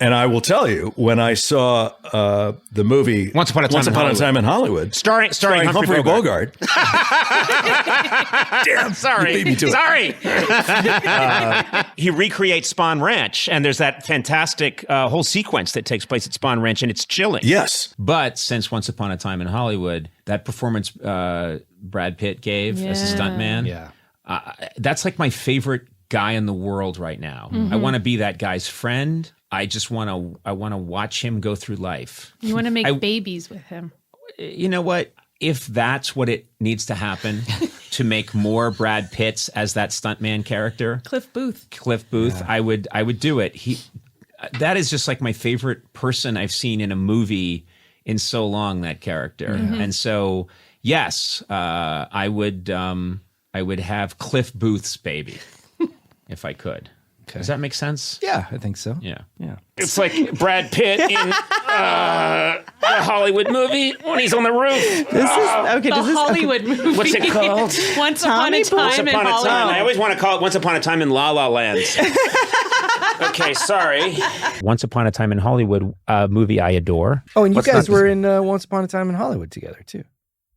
And I will tell you, when I saw the movie Once Upon a Time in Hollywood, starring Humphrey Bogart. Damn, sorry. you beat me to it. Sorry. He recreates Spahn Ranch, and there's that fantastic whole sequence that takes place at Spahn Ranch, and it's chilling. Yes. But since Once Upon a Time in Hollywood, that performance Brad Pitt gave as a stuntman, that's like my favorite guy in the world right now. I want to be that guy's friend. I just want to watch him go through life. You want to make babies with him. You know what? If that's what it needs to happen to make more Brad Pitts as that stuntman character, Cliff Booth, yeah. I would do it. That is just like my favorite person I've seen in a movie in so long, that character. And so, yes, I would have Cliff Booth's baby if I could. Okay. Does that make sense? Yeah, I think so. Yeah. It's like Brad Pitt in a Hollywood movie when he's on the roof. Hollywood movie. What's it called? Once Upon a Time in Hollywood. I always want to call it Once Upon a Time in La La Land. Okay, sorry. Once Upon a Time in Hollywood, movie I adore. Oh, and you guys were in Once Upon a Time in Hollywood together, too.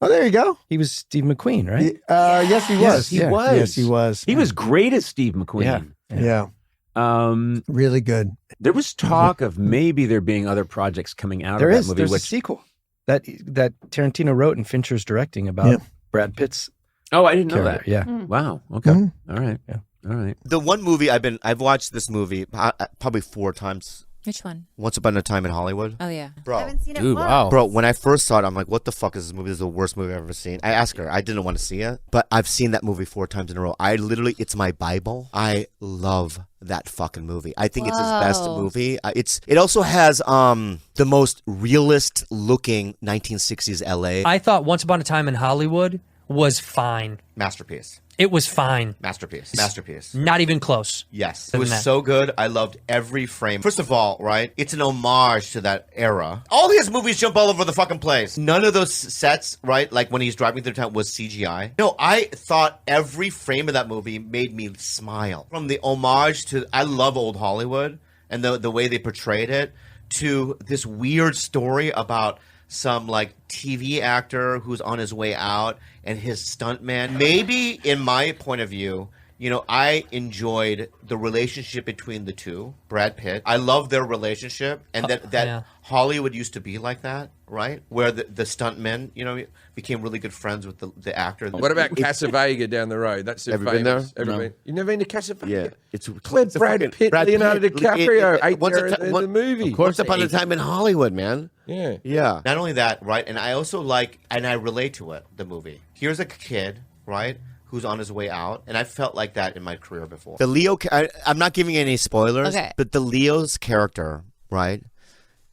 Oh, there you go. He was Steve McQueen, right? Yes, he was. Yes, he was. He was great as Steve McQueen. Yeah. Really good. There was talk of maybe there being other projects coming out There of that is. movie. There's a sequel that Tarantino wrote and Fincher's directing about Brad Pitt's. Oh, I didn't know character. that. Yeah. Wow. Okay. All right. Yeah. All right. The one movie I've watched this movie probably 4 times. Which one? Once Upon a Time in Hollywood. Oh, yeah. Bro. I haven't seen it. Dude, wow. Bro, when I first saw it, I'm like, what the fuck is this movie? This is the worst movie I've ever seen. I asked her. I didn't want to see it, but I've seen that movie 4 times in a row. It's my Bible. I love that fucking movie. I think it's his best movie. It also has the most realist looking 1960s LA. I thought Once Upon a Time in Hollywood was fine. Masterpiece. It was fine. Masterpiece. Not even close. Yes. It was so good. I loved every frame. First of all, right, it's an homage to that era. All his movies jump all over the fucking place. None of those sets, right, like when he's driving through town was CGI. No, I thought every frame of that movie made me smile. From the homage to, I love old Hollywood and the way they portrayed it, to this weird story about some like TV actor who's on his way out and his stuntman. Maybe in my point of view, you know, I enjoyed the relationship between the two, Brad Pitt. I love their relationship, and that Hollywood used to be like that, right? Where the stuntmen, you know, became really good friends with the actor. What about Casa Vega down the road? That's Ever been there? You've never been to Casa Vega? Yeah, it's Brad Pitt, Leonardo DiCaprio, in the movie. Of course, Upon a Time in Hollywood, man. Yeah. Not only that, right? And I also and I relate to it, the movie. Here's a kid, right, who's on his way out, and I felt like that in my career before. The Leo, I'm not giving any spoilers, but the Leo's character, right,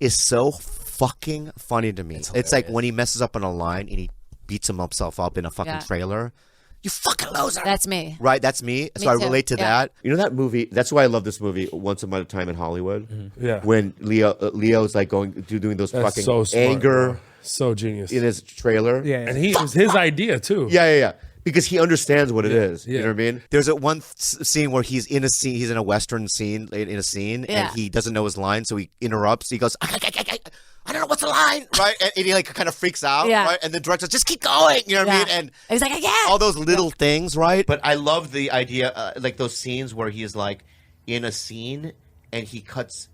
is so fucking funny to me. It's like when he messes up on a line and he beats himself up in a fucking trailer. You fucking loser. That's me. Right, that's me. So I relate to that. You know that movie? That's why I love this movie, Once Upon a Time in Hollywood. Yeah. When Leo's like doing those That's fucking so smart, anger. bro. So genius. In his trailer. Yeah, and it was his idea too. Yeah. Because he understands what it is. Yeah. You know what I mean? There's one scene where he's in a Western scene, and he doesn't know his line, so he interrupts. He goes, I don't know what's the line, right? And he like kind of freaks out, right? And the director says, just keep going, you know what I mean? And he's like, all those little things, right? But I love the idea, like those scenes where he's like in a scene and he cuts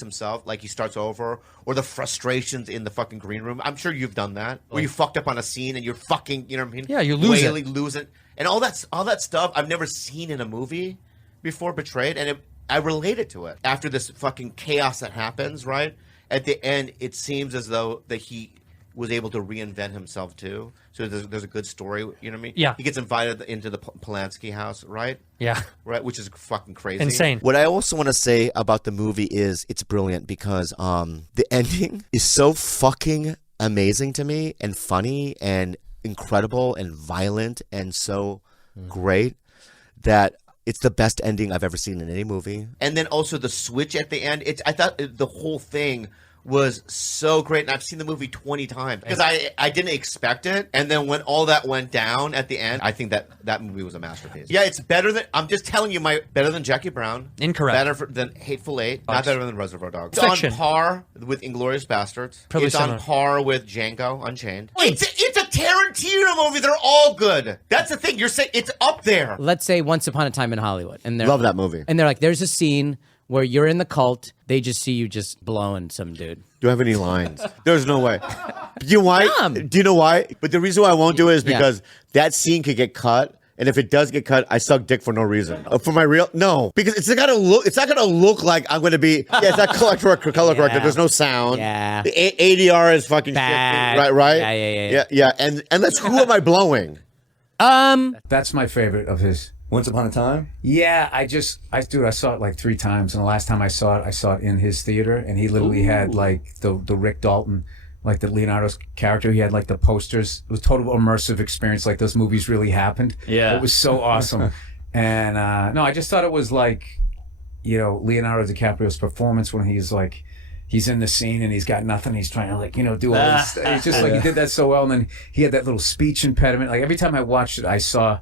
himself, like he starts over, or the frustrations in the fucking green room. I'm sure you've done that, where you fucked up on a scene and you're fucking, you know what I mean? Yeah, you lose it. Lose it. And all that stuff I've never seen in a movie before portrayed, and I related to it. After this fucking chaos that happens, right? At the end, it seems as though that he was able to reinvent himself too. So there's a good story, you know what I mean? Yeah. He gets invited into the Polanski house, right? Yeah. Right, which is fucking crazy. Insane. What I also want to say about the movie is it's brilliant because the ending is so fucking amazing to me and funny and incredible and violent and so great that it's the best ending I've ever seen in any movie. And then also the switch at the end. I thought the whole thing was so great, and I've seen the movie 20 times because I didn't expect it, and then when all that went down at the end, I think that movie was a masterpiece. Yeah, it's better than, I'm just telling you, better than Jackie Brown. Incorrect. Better than Hateful Eight. Not better than Reservoir Dogs. Fiction. It's on par with Inglourious Bastards. Probably it's similar. on par with Django Unchained. It's a Tarantino movie. They're all good. That's the thing. You're saying it's up there. Let's say Once Upon a Time in Hollywood, and they're Love that movie. And they're like, there's a scene where you're in the cult. They just see you just blowing some dude. Do I have any lines? There's no way. Do you know why? Do you know why? But the reason why I won't do it is because that scene could get cut. And if it does get cut, I suck dick for no reason. For my real, no, because it's not gonna look like I'm gonna be. Yeah, it's not color corrected. There's no sound. Yeah, the ADR is fucking bad. Shit, right? Yeah. And that's who am I blowing? That's my favorite of his. Once Upon a Time? Yeah, I saw it like 3 times, and the last time I saw it in his theater, and he literally had like the Rick Dalton, like the Leonardo's character. He had like the posters. It was a total immersive experience, like those movies really happened. Yeah. It was so awesome. And no, I just thought it was like, Leonardo DiCaprio's performance when he's like, he's in the scene and he's got nothing. He's trying to like, do all this. It's just like he did that so well. And then he had that little speech impediment. Like every time I watched it, I saw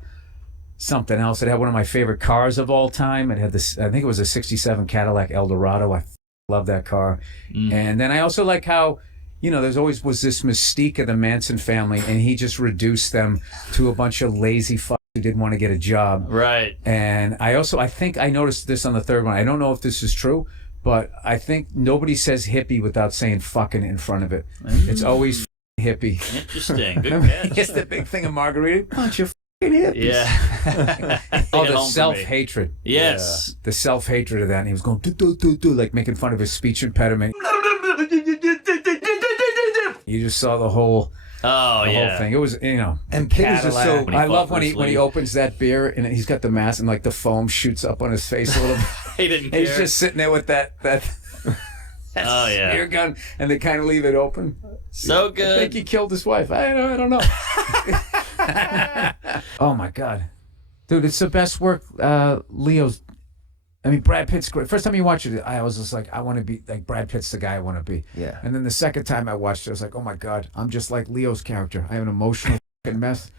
something else. It had one of my favorite cars of all time. It had this, I think it was a 67 Cadillac Eldorado. I love that car. And then I also like how, there's always was this mystique of the Manson family, and he just reduced them to a bunch of lazy fucks who didn't want to get a job. Right. And I think I noticed this on the third one. I don't know if this is true, but I think nobody says hippie without saying fucking in front of it. It's always hippie. Interesting. Good catch. It's the big thing of Margarita. Bunch of fucking hippies. Yeah. Oh, the self-hatred. Yes. Yeah. The self-hatred of that. And he was going, do, like making fun of his speech impediment. You just saw the whole whole thing. It was, And Pig was just so. I love when he opens that beer and he's got the mask and like the foam shoots up on his face a little bit. He didn't care. He's just sitting there with that spear gun, and they kind of leave it open. So good. I think he killed his wife. I don't know. Oh my god, dude, it's the best work. Leo's. I mean, Brad Pitt's great. First time you watch it, I was just like, I want to be like Brad Pitt's the guy I want to be. Yeah. And then the second time I watched it, I was like, oh my god, I'm just like Leo's character. I have an emotional fucking mess.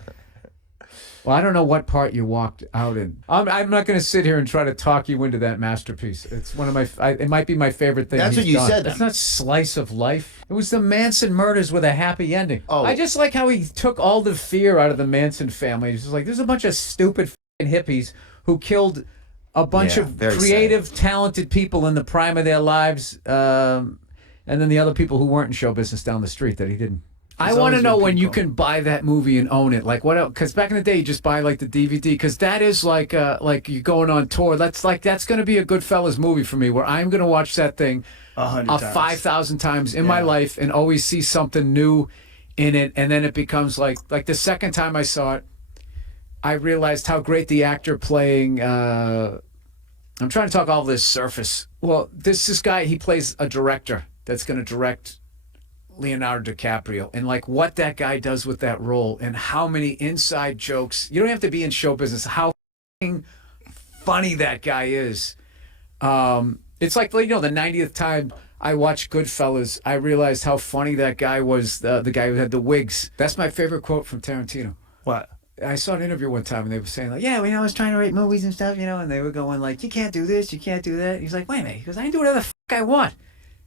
Well, I don't know what part you walked out in. I'm not going to sit here and try to talk you into that masterpiece. It's one of my. It might be my favorite thing. That's what you said. That's not slice of life. It was the Manson murders with a happy ending. Oh. I just like how he took all the fear out of the Manson family. He's just like, there's a bunch of stupid fucking hippies who killed a bunch of creative, talented people in the prime of their lives, and then the other people who weren't in show business down the street that he didn't. I want to know when you can buy that movie and own it. Like what else? Because back in the day, you just buy like the DVD. Because that is like you're going on tour. That's going to be a Goodfellas movie for me, where I'm going to watch that thing 5,000 times in my life and always see something new in it. And then it becomes like the second time I saw it, I realized how great the actor playing. I'm trying to talk all this surface. Well, this guy, he plays a director that's going to direct Leonardo DiCaprio, and like what that guy does with that role, and how many inside jokes. You don't have to be in show business. How funny that guy is. It's like the 90th time I watched Goodfellas, I realized how funny that guy was. The guy who had the wigs. That's my favorite quote from Tarantino. What? I saw an interview one time and they were saying like, I was trying to write movies and stuff, and they were going like, you can't do this, you can't do that. He's like, wait a minute, because I can do whatever the fuck I want.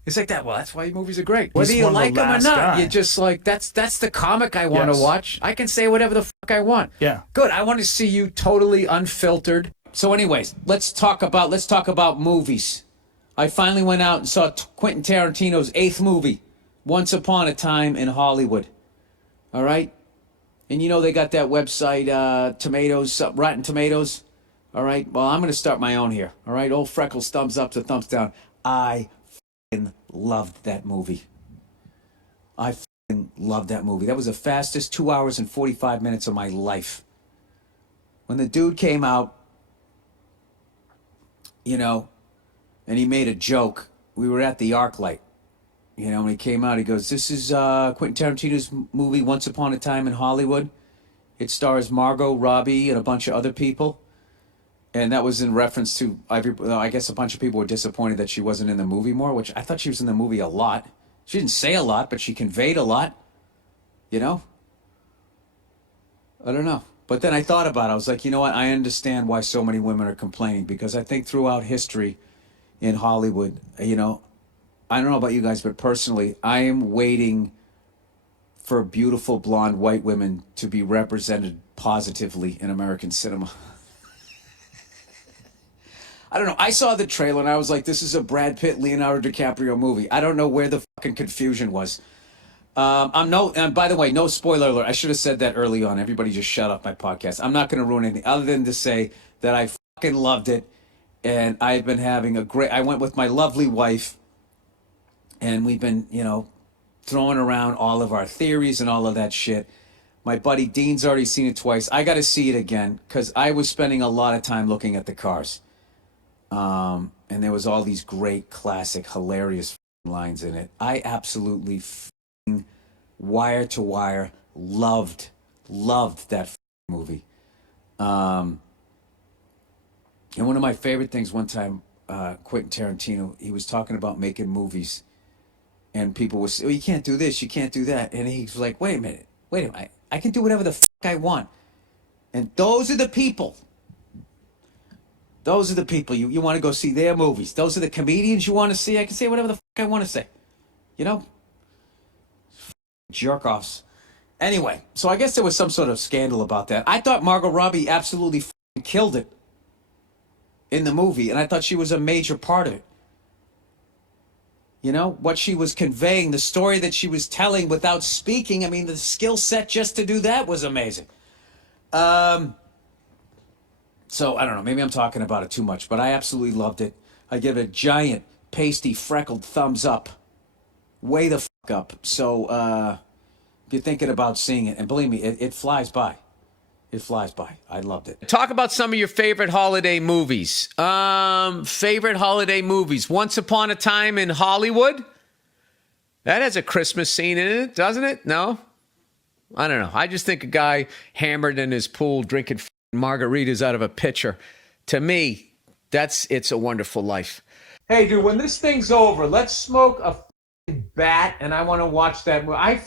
It's like that. Well, that's why movies are great. Whether you like them or not, you're just like, that's the comic I want to watch. I can say whatever the fuck I want. Yeah. Good. I want to see you totally unfiltered. So anyways, let's talk about movies. I finally went out and saw Quentin Tarantino's 8th movie, Once Upon a Time in Hollywood. All right? And they got that website, Rotten Tomatoes. All right? Well, I'm going to start my own here. All right? Old Freckles, thumbs up to thumbs down. I loved that movie. I loved that movie. That was the fastest 2 hours and 45 minutes of my life. When the dude came out, and he made a joke. We were at the ArcLight. When he came out, he goes, this is Quentin Tarantino's movie, Once Upon a Time in Hollywood. It stars Margot Robbie and a bunch of other people. And that was in reference to, I guess a bunch of people were disappointed that she wasn't in the movie more, which I thought she was in the movie a lot. She didn't say a lot, but she conveyed a lot. You know? I don't know. But then I thought about it. I was like, you know what? I understand why so many women are complaining, because I think throughout history in Hollywood, you know, I don't know about you guys, but personally, I am waiting for beautiful blonde white women to be represented positively in American cinema. I don't know. I saw the trailer and I was like, this is a Brad Pitt, Leonardo DiCaprio movie. I don't know where the fucking confusion was. And by the way, no spoiler alert. I should have said that early on. Everybody just shut off my podcast. I'm not going to ruin anything other than to say that I fucking loved it. And I've been having I went with my lovely wife and we've been, you know, throwing around all of our theories and all of that shit. My buddy Dean's already seen it twice. I got to see it again because I was spending a lot of time looking at the cars. And there was all these great, classic, hilarious lines in it. I absolutely wire to wire loved that movie. And one of my favorite things one time, Quentin Tarantino, he was talking about making movies. And people would say, oh, you can't do this, you can't do that. And he was like, wait a minute, I can do whatever the fuck I want. And those are the people. Those are the people you want to go see their movies. Those are the comedians you want to see. I can say whatever the fuck I want to say. You know? Jerk-offs. Anyway, so I guess there was some sort of scandal about that. I thought Margot Robbie absolutely killed it in the movie. And I thought she was a major part of it. You know, what she was conveying, the story that she was telling without speaking. I mean, the skill set just to do that was amazing. So, I don't know. Maybe I'm talking about it too much, but I absolutely loved it. I give it a giant, pasty, freckled thumbs up. Way the fuck up. So, if you're thinking about seeing it, and believe me, it flies by. It flies by. I loved it. Talk about some of your favorite holiday movies. Favorite holiday movies. Once Upon a Time in Hollywood. That has a Christmas scene in it, doesn't it? No? I don't know. I just think a guy hammered in his pool drinking margaritas out of a pitcher. To me, that's It's a Wonderful Life. Hey, dude, when this thing's over, let's smoke a bat, and I want to watch that movie.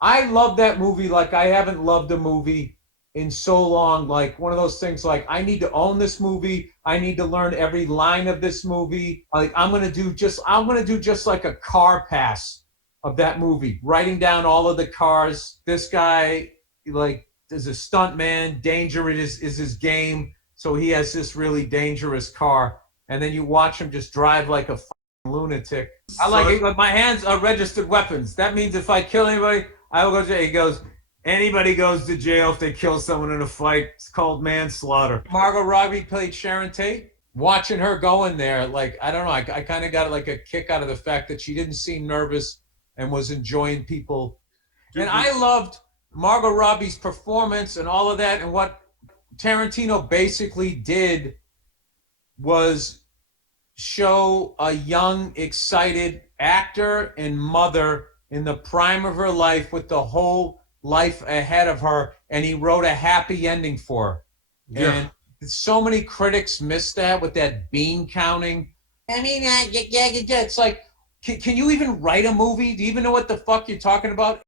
I love that movie like I haven't loved a movie in so long. Like one of those things like I need to own this movie. I need to learn every line of this movie. Like I'm going to do just like a car pass of that movie, writing down all of the cars. This guy like is a stunt man. Danger is his game. So he has this really dangerous car. And then you watch him just drive like a lunatic. I like it. Like my hands are registered weapons. That means if I kill anybody, I will go to jail. He goes, anybody goes to jail if they kill someone in a fight. It's called manslaughter. Margot Robbie played Sharon Tate. Watching her go in there, like, I don't know, I kind of got like a kick out of the fact that she didn't seem nervous and was enjoying people. And I loved Margot Robbie's performance and all of that. And what Tarantino basically did was show a young, excited actor and mother in the prime of her life with the whole life ahead of her, and he wrote a happy ending for her. Yeah. And so many critics missed that with that bean counting. I mean, it's like, can you even write a movie? Do you even know what the fuck you're talking about?